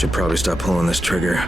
Should probably stop pulling this trigger.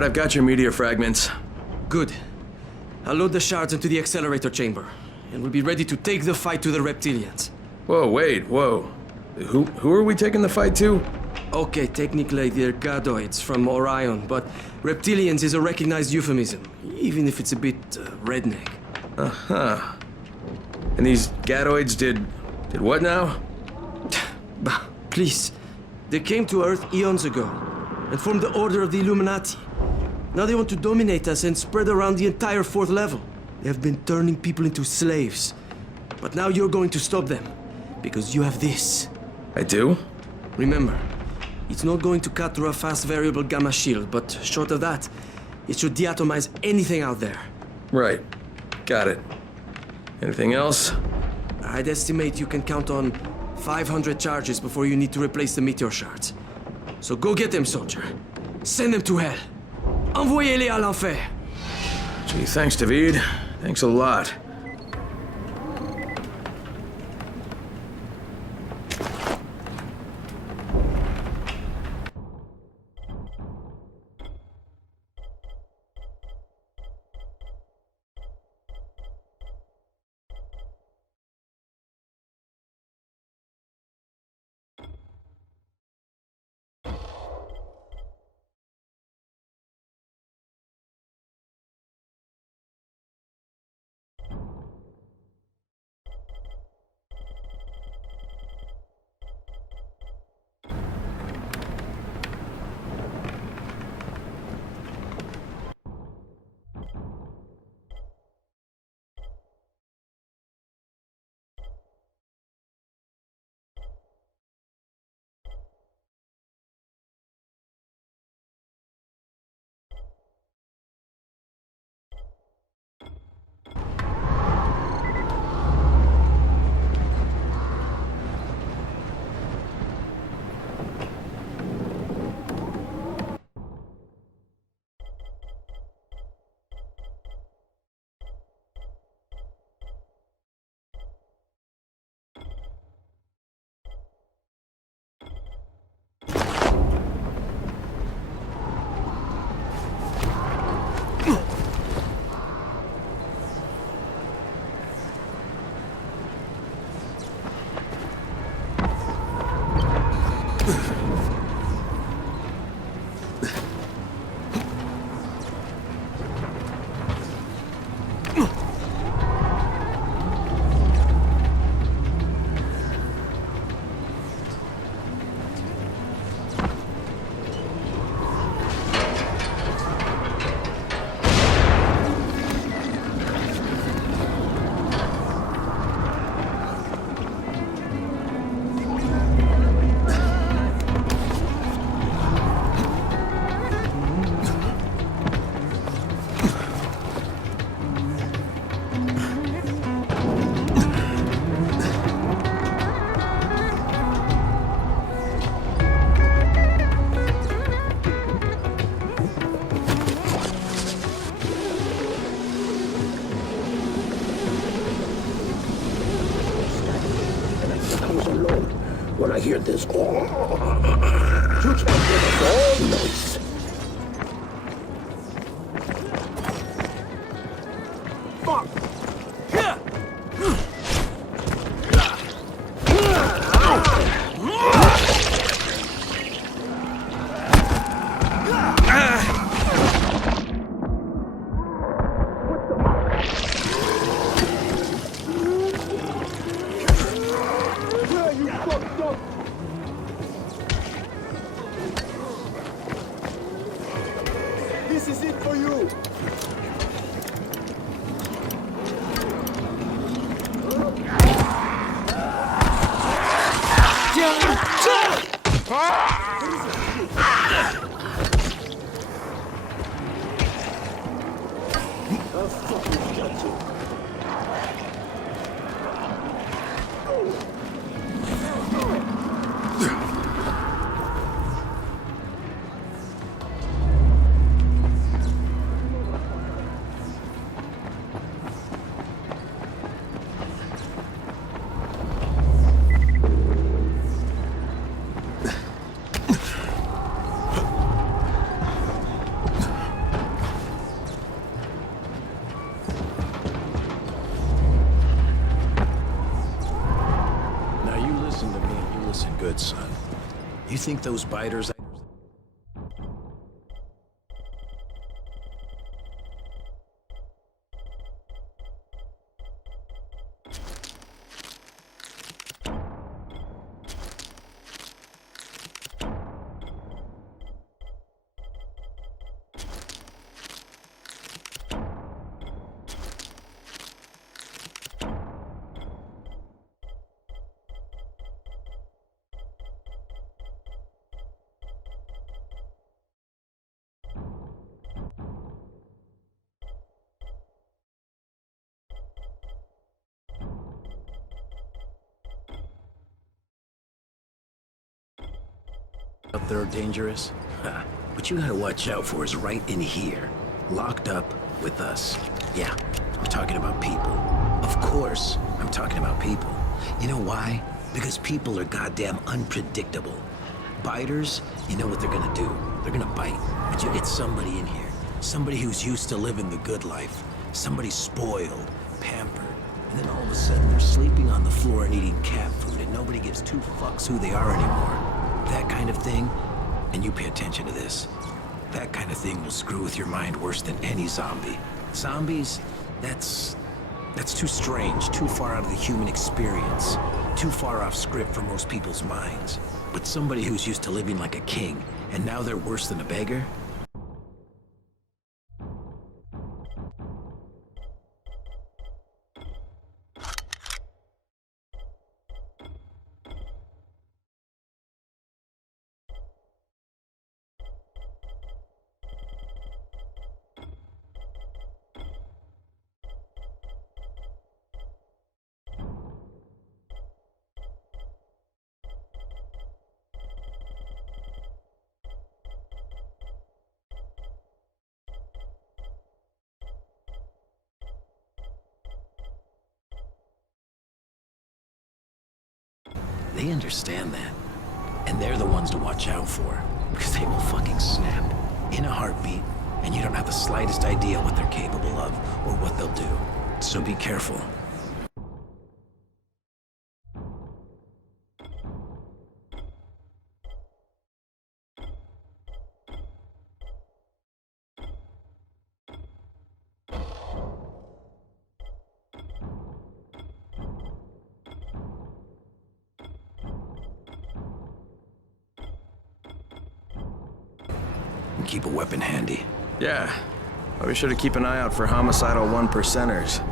Alright, I've got your meteor fragments. Good. I'll load the shards into the accelerator chamber, and we'll be ready to take the fight to the reptilians. Whoa, wait, whoa. Who are we taking the fight to? Okay, technically they're gadoids from Orion, but reptilians is a recognized euphemism, even if it's a bit redneck. Uh-huh. And these gadoids did what now? Bah, please. They came to Earth eons ago, and formed the Order of the Illuminati. Now they want to dominate us and spread around the entire 4th level. They have been turning people into slaves. But now you're going to stop them, because you have this. I do? Remember, it's not going to cut through a fast variable gamma shield, but short of that, it should deatomize anything out there. Right. Got it. Anything else? I'd estimate you can count on 500 charges before you need to replace the meteor shards. So go get them, soldier. Send them to hell. Envoyez-les à l'enfer. Gee, thanks, David. Thanks a lot. When I hear this, Szücs make all noise. Fuck! fucked up. This is it for you. I fucking got you. Good, son. You think those biters... up there are dangerous? Ha. What you gotta watch out for is right in here. Locked up with us. Yeah, I'm talking about people. Of course, I'm talking about people. You know why? Because people are goddamn unpredictable. Biters, you know what they're gonna do. They're gonna bite. But you get somebody in here. Somebody who's used to living the good life. Somebody spoiled, pampered. And then all of a sudden they're sleeping on the floor and eating cat food and nobody gives two fucks who they are anymore. That kind of thing, and you pay attention to this, that kind of thing will screw with your mind worse than any zombie. Zombies, that's too strange, too far out of the human experience, too far off script for most people's minds. But somebody who's used to living like a king, and now they're worse than a beggar? They understand that. And they're the ones to watch out for. Because they will fucking snap. In a heartbeat. And you don't have the slightest idea what they're capable of, or what they'll do. So be careful. And keep a weapon handy. Yeah. Well, we should keep an eye out for homicidal 1%ers.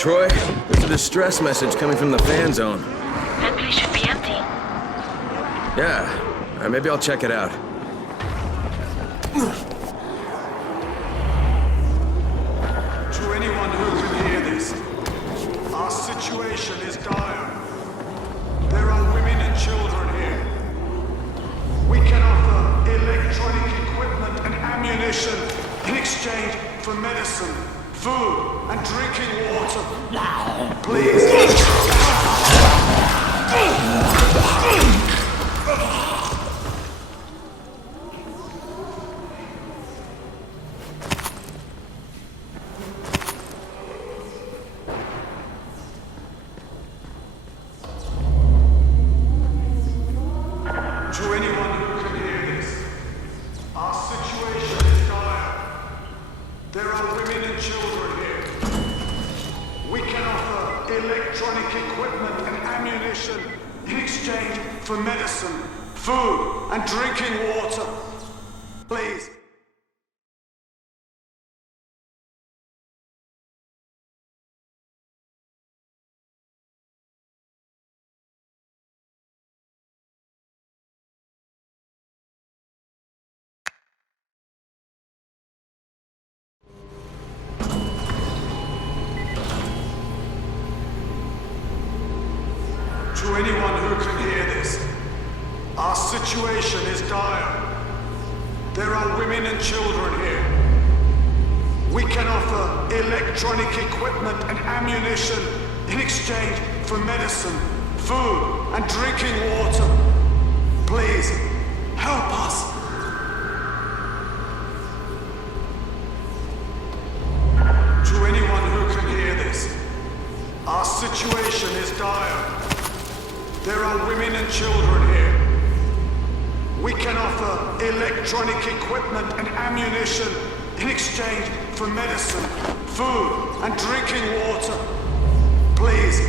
Troy, there's a distress message coming from the fan zone. That place should be empty. Yeah, alright, maybe I'll check it out. To anyone who can hear this, our situation is dire. There are women and children here. We can offer electronic equipment and ammunition in exchange for medicine, food, and drinking water. Please. To anyone who can hear this, our situation is dire. There are women and children here. We can offer electronic equipment and ammunition in exchange for medicine, food, and drinking water. Please. To anyone who can hear this, our situation is dire. There are women and children here. We can offer electronic equipment and ammunition in exchange for medicine, food, and drinking water. Please, help us. To anyone who can hear this, our situation is dire. There are women and children here. We can offer electronic equipment and ammunition in exchange for medicine, food, and drinking water. Please,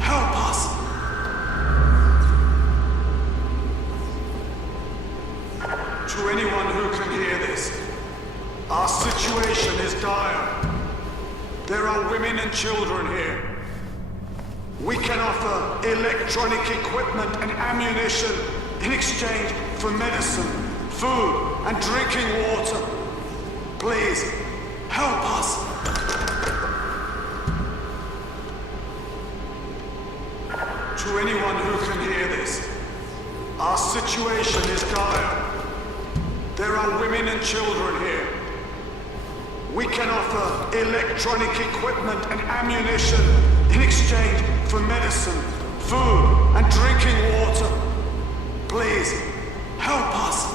help us. To anyone who can hear this, our situation is dire. There are women and children here. We can offer electronic equipment and ammunition in exchange for medicine, food, and drinking water. Please, help us. To anyone who can hear this, our situation is dire. There are women and children here. We can offer electronic equipment and ammunition in exchange for medicine, food, and drinking water. Please, help us.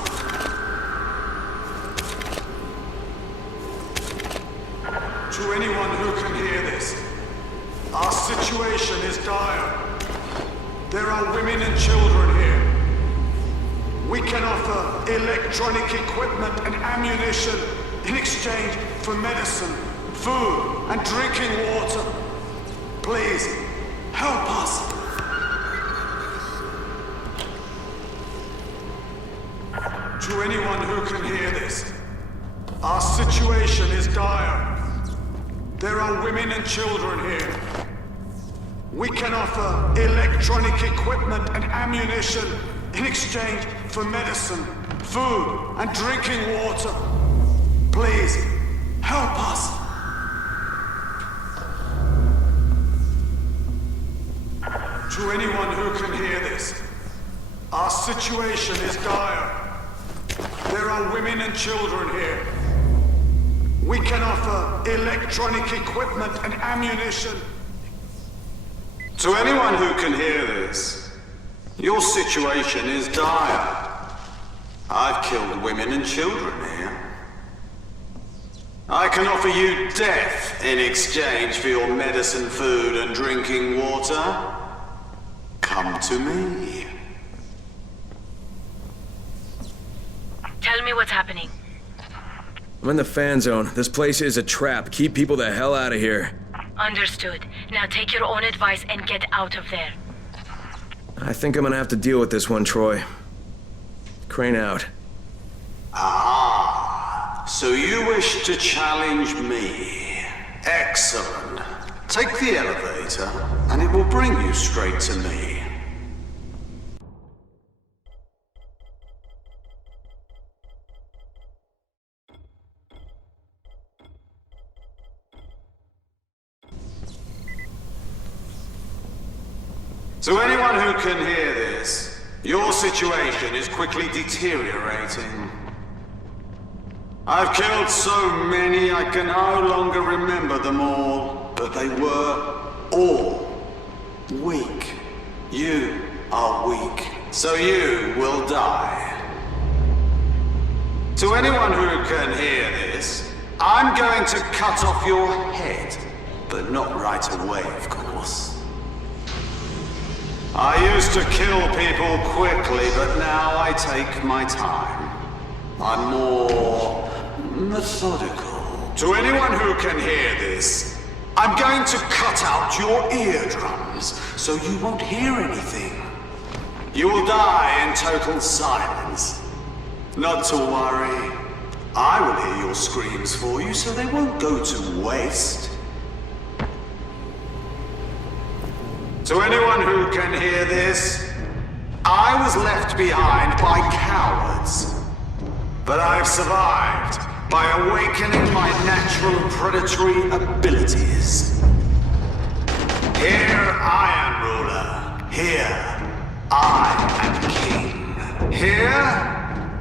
To anyone who can hear this, our situation is dire. There are women and children here. We can offer electronic equipment and ammunition in exchange for medicine, food, and drinking water. Please, help us. To anyone who can hear this, our situation is dire. There are women and children here. We can offer electronic equipment and ammunition in exchange for medicine, food, and drinking water. Please, help us. To anyone who can hear this, our situation is dire. There are women and children here. We can offer electronic equipment and ammunition. To anyone who can hear this, your situation is dire. I've killed women and children here. I can offer you death in exchange for your medicine, food, and drinking water. Come to me. Tell me what's happening. I'm in the fan zone. This place is a trap. Keep people the hell out of here. Understood. Now take your own advice and get out of there. I think I'm gonna have to deal with this one, Troy. Crane out. Ah, so you wish to challenge me. Excellent. Take the elevator, and it will bring you straight to me. To anyone who can hear this, your situation is quickly deteriorating. I've killed so many I can no longer remember them all, but they were all weak. You are weak, so you will die. To anyone who can hear this, I'm going to cut off your head, but not right away, of course. I used to kill people quickly, but now I take my time. I'm more methodical. To anyone who can hear this, I'm going to cut out your eardrums, so you won't hear anything. You will die in total silence. Not to worry. I will hear your screams for you, so they won't go to waste. To anyone who can hear this, I was left behind by cowards. But I've survived by awakening my natural predatory abilities. Here I am ruler. Here I am king. Here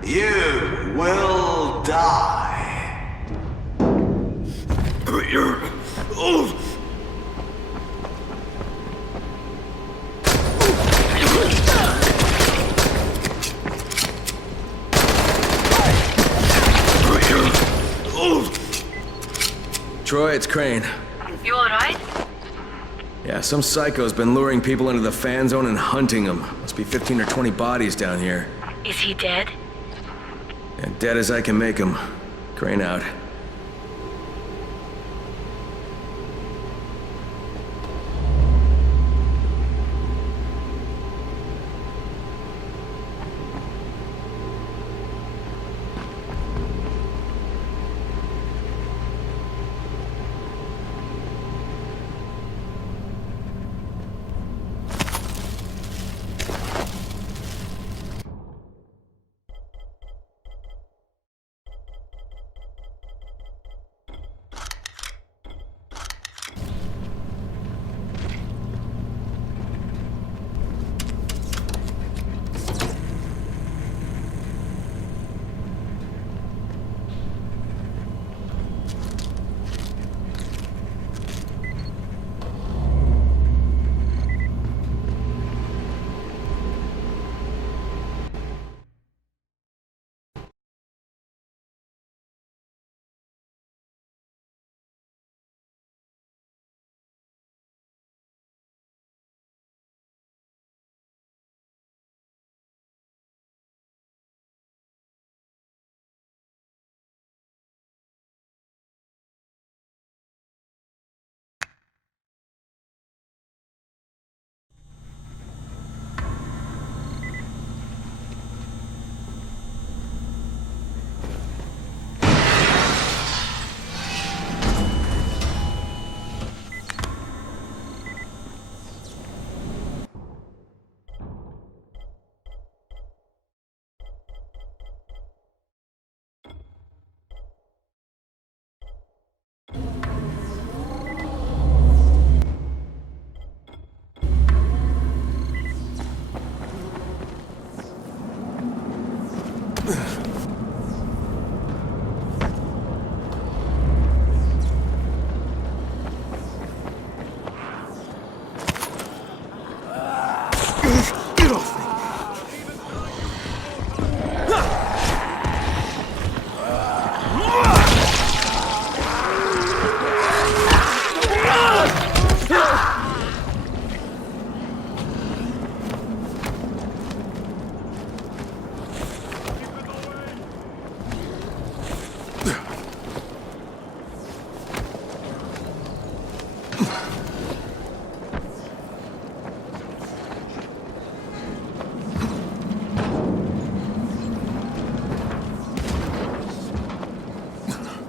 you will die. Troy, it's Crane. You alright? Yeah, some psycho's been luring people into the fan zone and hunting them. Must be 15 or 20 bodies down here. Is he dead? Yeah, dead as I can make them. Crane out.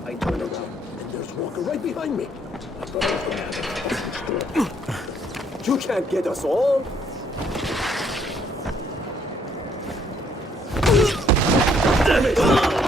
I turn around, and there's Walker right behind me. I thought I was gonna have it. You can't get us all. Damn it!